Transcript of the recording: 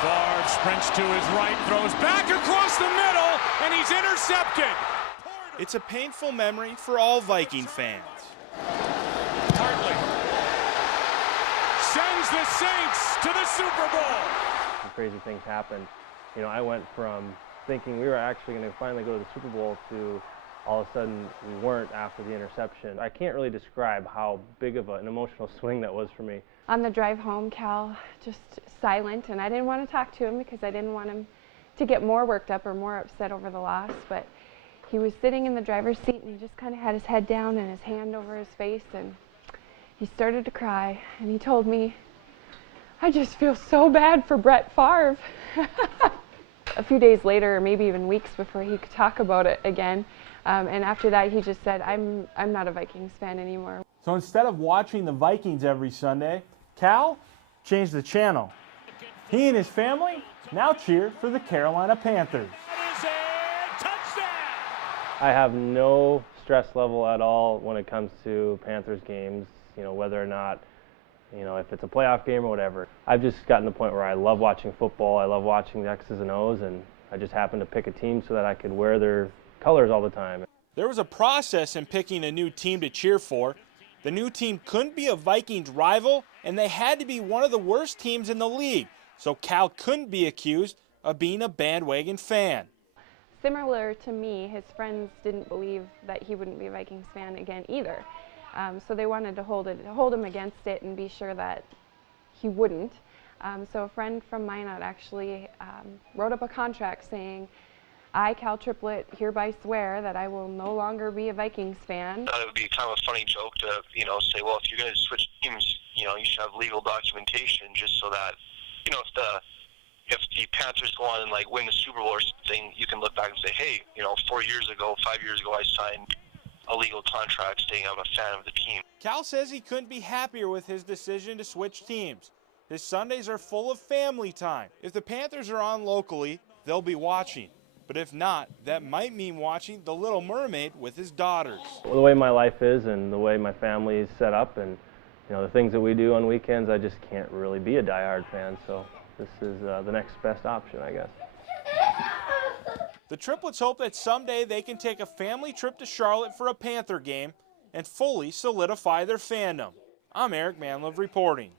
Favre sprints to his right, throws back across the middle, and he's intercepted. It's a painful memory for all Viking fans. Hartley sends the Saints to the Super Bowl. Some crazy things happened. You know, I went from thinking we were actually going to finally go to the Super Bowl to all of a sudden we weren't after the interception. I can't really describe how big of an emotional swing that was for me. On the drive home, Cal just silent, and I didn't want to talk to him because I didn't want him to get more worked up or more upset over the loss, but he was sitting in the driver's seat and he just kind of had his head down and his hand over his face, and he started to cry, and he told me, "I just feel so bad for Brett Favre." A few days later, or maybe even weeks before he could talk about it again, and after that he just said, I'm not a Vikings fan anymore. So instead of watching the Vikings every Sunday, Cal changed the channel. He and his family now cheer for the Carolina Panthers. I have no stress level at all when it comes to Panthers games, you know, whether or not, you know, if it's a playoff game or whatever. I've just gotten to the point where I love watching football, I love watching the X's and O's, and I just happened to pick a team so that I could wear their colors all the time. There was a process in picking a new team to cheer for. The new team couldn't be a Vikings rival, and they had to be one of the worst teams in the league, so Cal couldn't be accused of being a bandwagon fan. Similar to me, his friends didn't believe that he wouldn't be a Vikings fan again either. So they wanted to hold him against it and be sure that he wouldn't. So a friend from Minot actually wrote up a contract saying, "I, Cal Triplett, hereby swear that I will no longer be a Vikings fan." I thought it would be kind of a funny joke to, you know, say, well, if you're going to switch teams, you know, you should have legal documentation just so that, you know, if the Panthers go on and like win the Super Bowl or something, you can look back and say, hey, you know, 4 years ago, 5 years ago, I signed a legal contract saying I'm a fan of the team. Cal says he couldn't be happier with his decision to switch teams. His Sundays are full of family time. If the Panthers are on locally, they'll be watching. But if not, that might mean watching The Little Mermaid with his daughters. The way my life is and the way my family is set up and, you know, the things that we do on weekends, I just can't really be a diehard fan, so this is the next best option, I guess. The triplets hope that someday they can take a family trip to Charlotte for a Panther game and fully solidify their fandom. I'm Eric Manlove reporting.